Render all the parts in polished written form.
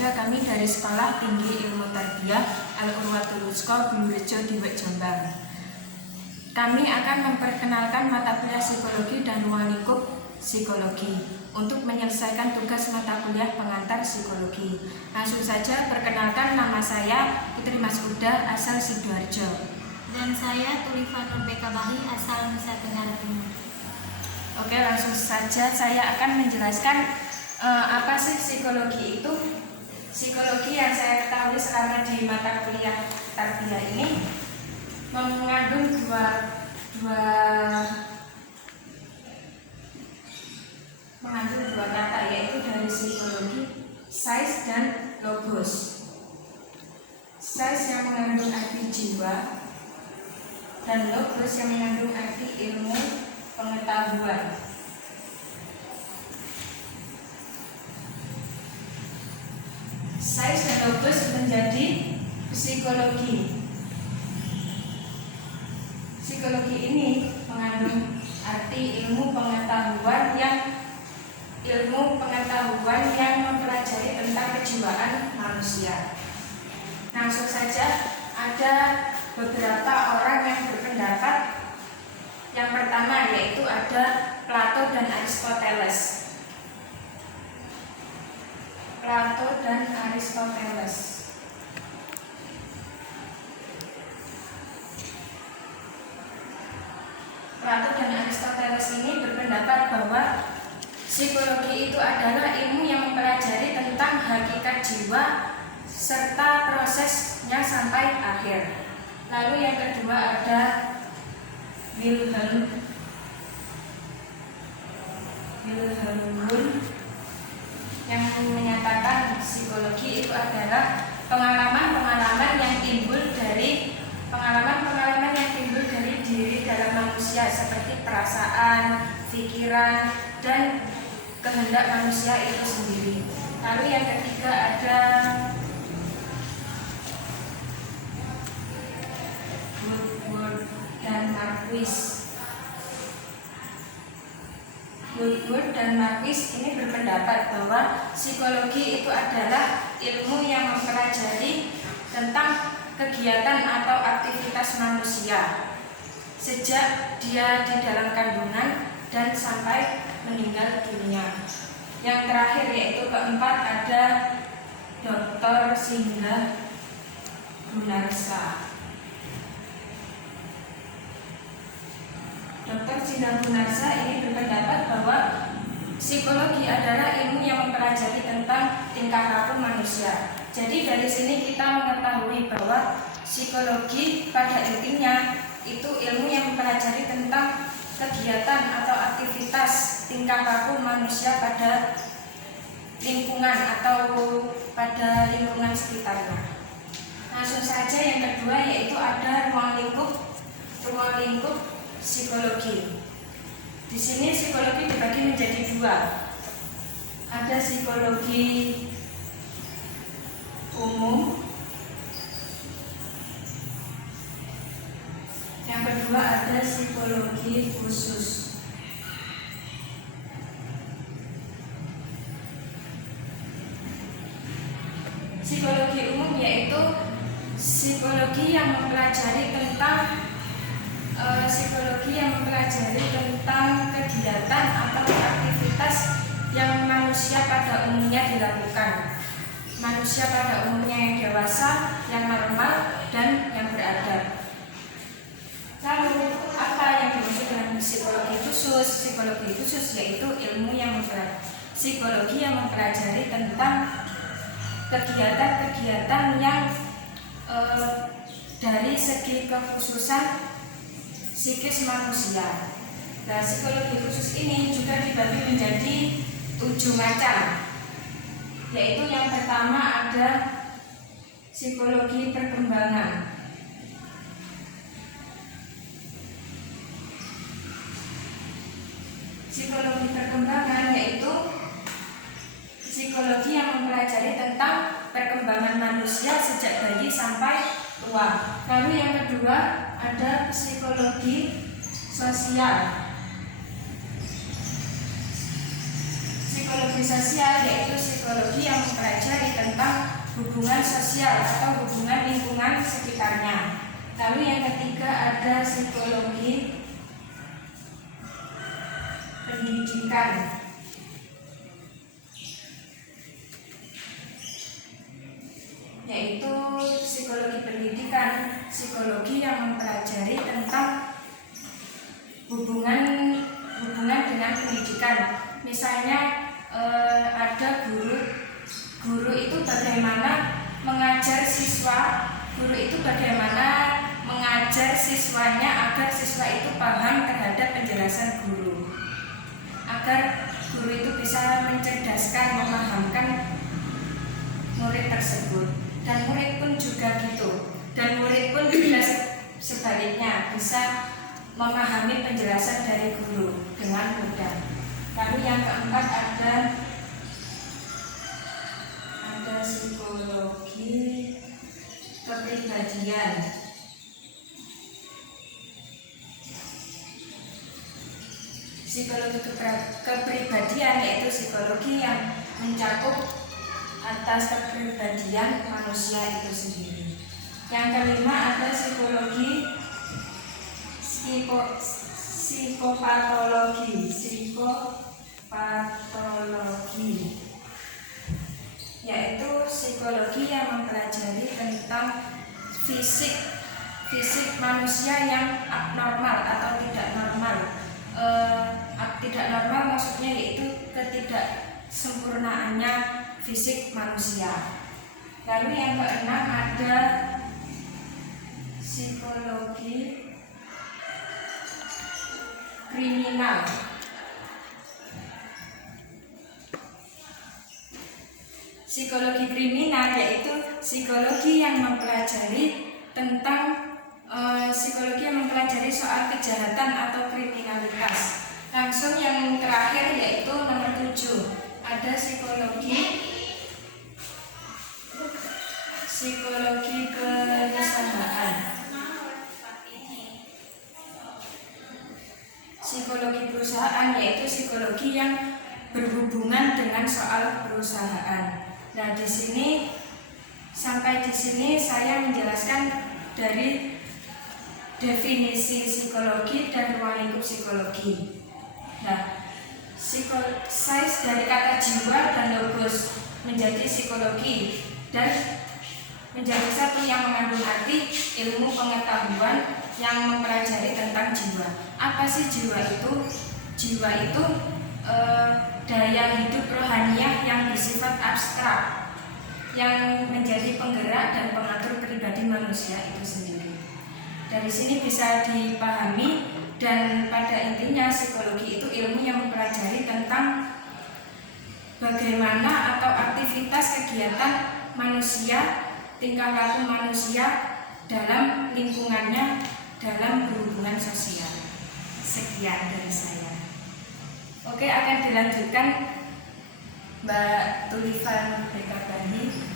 saja kami dari Sekolah Tinggi Ilmu Tarbiyah Al-Urwatul Wuthqa Bulurejo Diwek Jombang. Kami akan memperkenalkan mata kuliah psikologi dan ruang lingkup psikologi untuk menyelesaikan tugas mata kuliah pengantar psikologi. Langsung saja perkenalkan, nama saya Putri Mas'udah asal Sidoarjo. Dan saya Tulifa Nur Bekabahi asal Nusa Tenggara Timur. Oke, langsung saja saya akan menjelaskan apa sih psikologi itu. Psikologi yang saya ketahui selama di mata kuliah tarbiyah ini mengandung dua kata, yaitu dari psikologi, sais dan logos. Sais yang mengandung arti jiwa dan logos yang mengandung arti ilmu pengetahuan. Sais dan logos menjadi psikologi. Psikologi ini mengandung arti ilmu pengetahuan yang mempelajari tentang kejiwaan manusia. Langsung saja, ada beberapa orang yang berpendapat. Yang pertama yaitu ada Plato dan Aristoteles. Plato dan Aristoteles. Plato dan Aristoteles ini berpendapat bahwa psikologi itu adalah ilmu yang mempelajari tentang hakikat jiwa serta prosesnya sampai akhir. Lalu yang kedua ada Wilhelm Wundt yang menyatakan psikologi itu adalah pengalaman-pengalaman yang timbul dari diri dalam manusia, seperti perasaan, pikiran, dan kehendak manusia itu sendiri. Lalu yang ketiga ada Woodward dan Marquis. Woodward dan Marquis ini berpendapat bahwa psikologi itu adalah ilmu yang mempelajari tentang kegiatan atau aktivitas manusia sejak dia di dalam kandungan dan sampai meninggal dunia. Yang terakhir yaitu keempat ada Dr. Singha Gunarsa. Dr. Singha Gunarsa ini berpendapat bahwa psikologi adalah ilmu yang mempelajari tentang tingkah laku manusia. Jadi dari sini kita mengetahui bahwa psikologi pada intinya itu ilmu yang mempelajari tentang kegiatan atau aktivitas tingkah laku manusia pada lingkungan atau pada lingkungan sekitarnya. Langsung saja yang kedua yaitu ada ruang lingkup psikologi. Di sini psikologi dibagi menjadi dua. Ada psikologi umum, yang kedua ada psikologi khusus. Psikologi umum yaitu psikologi yang mempelajari tentang kegiatan atau aktivitas yang manusia pada umumnya dilakukan. Manusia pada umumnya yang dewasa, yang normal, dan yang beradab. Lalu apa yang dimaksud dengan psikologi khusus? Psikologi khusus yaitu ilmu yang psikologi yang mempelajari tentang kegiatan-kegiatan yang dari segi kekhususan psikis manusia. Nah, psikologi khusus ini juga dibagi menjadi 7 macam. Yaitu yang pertama ada psikologi perkembangan. Psikologi perkembangan yaitu psikologi yang mempelajari tentang perkembangan manusia sejak bayi sampai tua. Lalu yang kedua ada psikologi sosial. Psikologi sosial yaitu psikologi yang mempelajari tentang hubungan sosial atau hubungan lingkungan sekitarnya. Lalu yang ketiga ada psikologi pendidikan. Yaitu psikologi pendidikan, psikologi yang mempelajari tentang hubungan dengan pendidikan. Misalnya ada guru itu bagaimana mengajar siswa, guru itu bagaimana mengajar siswanya agar siswa itu paham terhadap penjelasan guru, agar guru itu bisa mencerdaskan, memahamkan murid tersebut. Dan murid pun juga gitu, dan murid pun juga sebaliknya bisa memahami penjelasan dari guru dengan mudah. Lalu yang keempat ada psikologi kepribadian. Psikologi kepribadian yaitu psikologi yang mencakup atas kepribadian manusia itu sendiri. Yang kelima ada psikologi psikopatologi, yaitu psikologi yang mempelajari tentang fisik manusia yang abnormal atau tidak normal. Tidak normal maksudnya yaitu ketidaksempurnaannya fisik manusia. Lalu yang keenam ada psikologi kriminal. Psikologi kriminal yaitu psikologi yang mempelajari tentang soal kejahatan atau kriminalitas. Langsung yang terakhir yaitu nomor 7 ada psikologi perusahaan. Psikologi perusahaan yaitu psikologi yang berhubungan dengan soal perusahaan. Nah, sampai di sini saya menjelaskan dari definisi psikologi dan ruang lingkup psikologi. Nah, size dari kata jiwa dan logos menjadi psikologi dan menjadi satu yang mengandung arti ilmu pengetahuan yang mempelajari tentang jiwa. Apa sih jiwa itu? Jiwa itu daya hidup rohaniah yang bersifat abstrak, yang menjadi penggerak dan pengatur pribadi manusia itu sendiri. Dari sini bisa dipahami, dan pada intinya psikologi itu ilmu yang mempelajari tentang bagaimana atau aktivitas kegiatan manusia, tingkah laku manusia dalam lingkungannya, dalam berhubungan sosial. Sekian dari saya. Oke, akan dilanjutkan Mbak Tulifan Bekabani.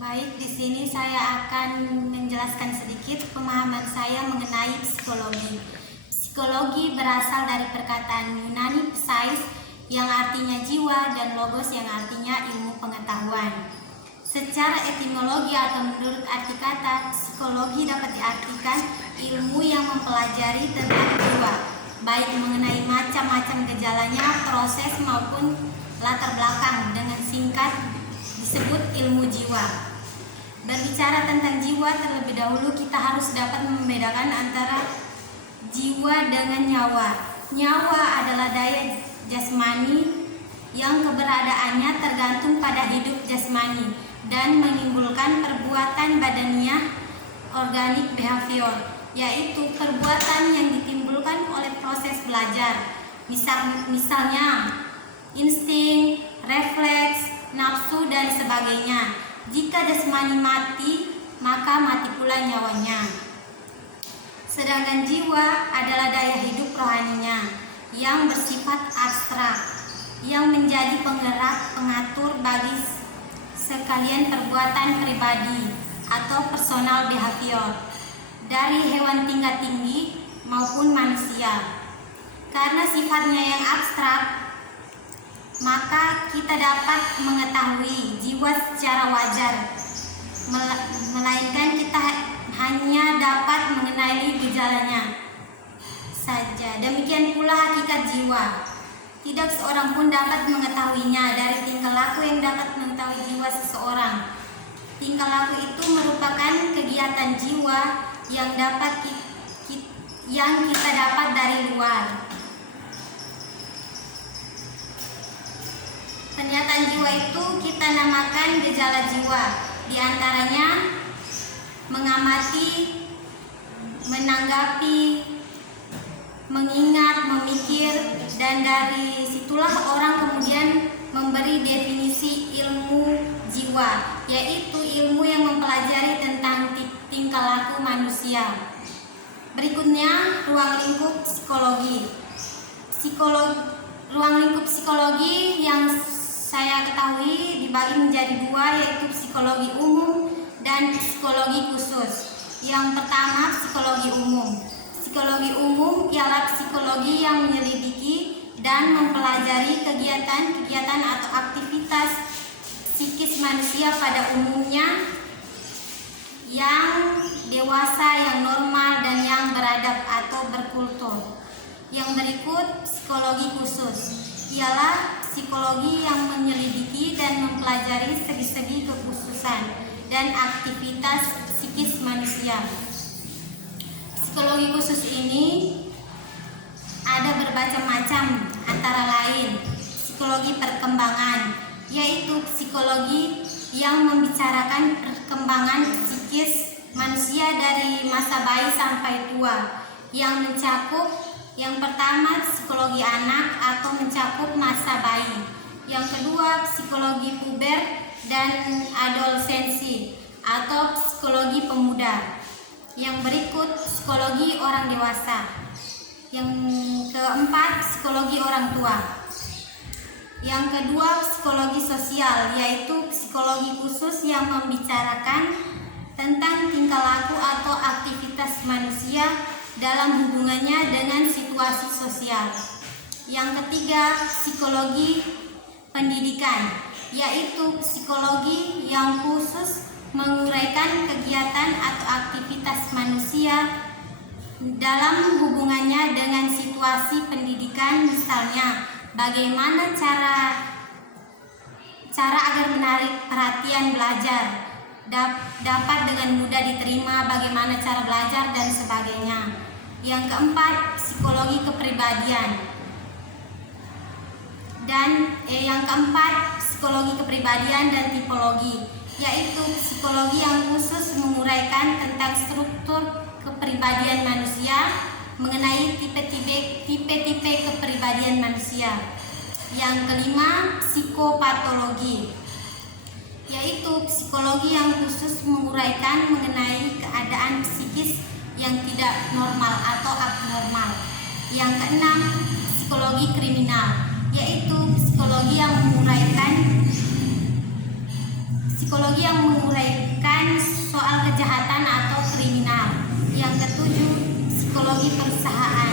Baik, di sini saya akan menjelaskan sedikit pemahaman saya mengenai psikologi. Psikologi berasal dari perkataan Yunani psais yang artinya jiwa dan logos yang artinya ilmu pengetahuan. Secara etimologi atau menurut arti kata, psikologi dapat diartikan ilmu yang mempelajari tentang jiwa, baik mengenai macam-macam gejalanya, proses maupun latar belakang, dengan singkat disebut ilmu jiwa. Berbicara tentang jiwa, terlebih dahulu kita harus dapat membedakan antara jiwa dengan nyawa. Nyawa adalah daya jasmani yang keberadaannya tergantung pada hidup jasmani dan menimbulkan perbuatan badaniah organik behavior, yaitu perbuatan yang ditimbulkan oleh proses belajar. Misalnya insting, refleks, nafsu, dan sebagainya. Jika jasmani mati, maka mati pula nyawanya. Sedangkan jiwa adalah daya hidup rohaninya yang bersifat abstrak, yang menjadi penggerak, pengatur bagi sekalian perbuatan pribadi atau personal behavior dari hewan tingkat tinggi maupun manusia. Karena sifatnya yang abstrak, maka kita dapat mengetahui jiwa secara wajar, melainkan kita hanya dapat mengenali gejalanya saja. Demikian pula hakikat jiwa. Tidak seorang pun dapat mengetahuinya dari tingkah laku yang dapat mengetahui jiwa seseorang. Tingkah laku itu merupakan kegiatan jiwa yang kita dapat dari luar. Pernyataan jiwa itu kita namakan gejala jiwa. Di antaranya mengamati, menanggapi, mengingat, memikir, dan dari situlah orang kemudian memberi definisi ilmu jiwa, yaitu ilmu yang mempelajari tentang tingkah laku manusia. Berikutnya, ruang lingkup psikologi. Ruang lingkup psikologi yang saya ketahui dibagi menjadi dua, yaitu psikologi umum dan psikologi khusus. Yang pertama, psikologi umum. Psikologi umum ialah psikologi yang menyelidiki dan mempelajari kegiatan-kegiatan atau aktivitas psikis manusia pada umumnya, yang dewasa, yang normal, dan yang beradab atau berkultur. Yang berikut, psikologi khusus ialah psikologi yang menyelidiki dan mempelajari segi-segi kekhususan dan aktivitas psikis manusia. Psikologi khusus ini ada bermacam-macam, antara lain psikologi perkembangan, yaitu psikologi yang membicarakan perkembangan psikis manusia dari masa bayi sampai tua, yang mencakup yang pertama psikologi anak atau mencakup masa bayi, yang kedua psikologi puber dan adolescensi atau psikologi pemuda, yang berikut psikologi orang dewasa, yang keempat psikologi orang tua, yang kedua psikologi sosial, yaitu psikologi khusus yang membicarakan tentang tingkah laku atau aktivitas manusia dalam hubungannya dengan situasi sosial. Yang ketiga, psikologi pendidikan, yaitu psikologi yang khusus menguraikan kegiatan atau aktivitas manusia dalam hubungannya dengan situasi pendidikan, misalnya bagaimana cara agar menarik perhatian belajar dapat dengan mudah diterima, bagaimana cara belajar, dan sebagainya. Yang keempat, psikologi kepribadian. Yang keempat, psikologi kepribadian dan tipologi, yaitu psikologi yang khusus menguraikan tentang struktur kepribadian manusia, mengenai tipe-tipe kepribadian manusia. Yang kelima, psikopatologi, yaitu psikologi yang khusus menguraikan mengenai keadaan psikis yang tidak normal atau abnormal. Yang keenam, psikologi kriminal, yaitu psikologi yang menguraikan soal kejahatan atau kriminal. Yang ketujuh, psikologi perusahaan,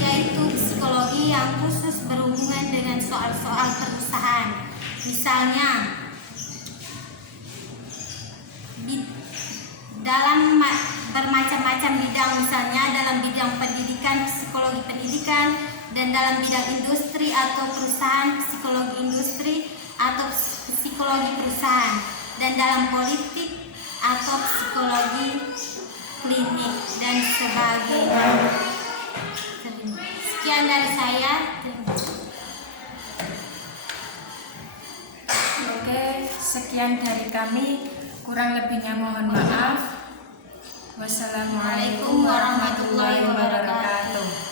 yaitu psikologi yang khusus berhubungan dengan soal-soal perusahaan, misalnya dalam bermacam-macam bidang, misalnya dalam bidang pendidikan, psikologi pendidikan, dan dalam bidang industri atau perusahaan, psikologi industri atau psikologi perusahaan, dan dalam politik atau psikologi klinik dan sebagainya. Sekian dari saya. Oke, sekian dari kami. Kurang lebihnya mohon maaf. Wassalamualaikum warahmatullahi wabarakatuh.